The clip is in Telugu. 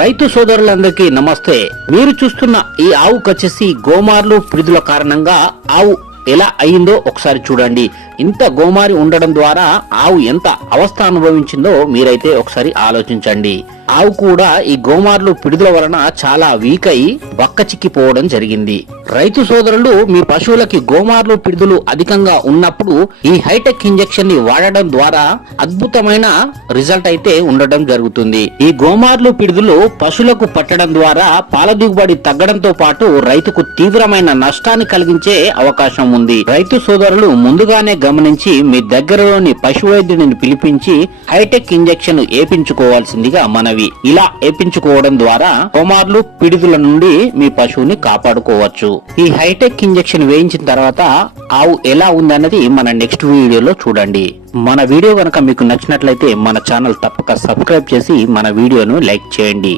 రైతు సోదరులందరికీ నమస్తే. మీరు చూస్తున్న ఈ ఆవుకు వచ్చేసి గోమార్లు పిడుదల కారణంగా ఆవు ఎలా అయిందో ఒకసారి చూడండి. ఇంత గోమారి ఉండడం ద్వారా ఆవు ఎంత అవస్థ అనుభవించిందో మీరైతే ఒకసారి ఆలోచించండి. ఆవు కూడా ఈ గోమార్లు పిడుదల వలన చాలా వీక్ అయి బక్క చిక్కిపోవడం జరిగింది. రైతు సోదరులు మీ పశువులకి గోమార్లు పిడుదలు అధికంగా ఉన్నప్పుడు ఈ హైటెక్ ఇంజెక్షన్ని వాడడం ద్వారా అద్భుతమైన రిజల్ట్ అయితే ఉండడం జరుగుతుంది. ఈ గోమార్లు పిడుదలు పశువులకు పట్టడం ద్వారా పాల దిగుబడి తగ్గడంతో పాటు రైతుకు తీవ్రమైన నష్టాన్ని కలిగించే అవకాశం ఉంది. రైతు సోదరులు ముందుగానే గమనించి మీ దగ్గరలోని పశు వైద్యుడిని పిలిపించి హైటెక్ ఇంజెక్షన్ ఏపించుకోవాల్సిందిగా మనవి. ఇలా ఏపించుకోవడం ద్వారా గోమార్లు పిడుదల నుండి మీ పశువుని కాపాడుకోవచ్చు. ఈ హైటెక్ ఇంజెక్షన్ వేయించిన తర్వాత ఆవు ఎలా ఉందన్నది మన నెక్స్ట్ వీడియోలో చూడండి. మన వీడియో కనుక మీకు నచ్చినట్లయితే మన ఛానల్ తప్పక సబ్స్క్రైబ్ చేసి మన వీడియోను లైక్ చేయండి.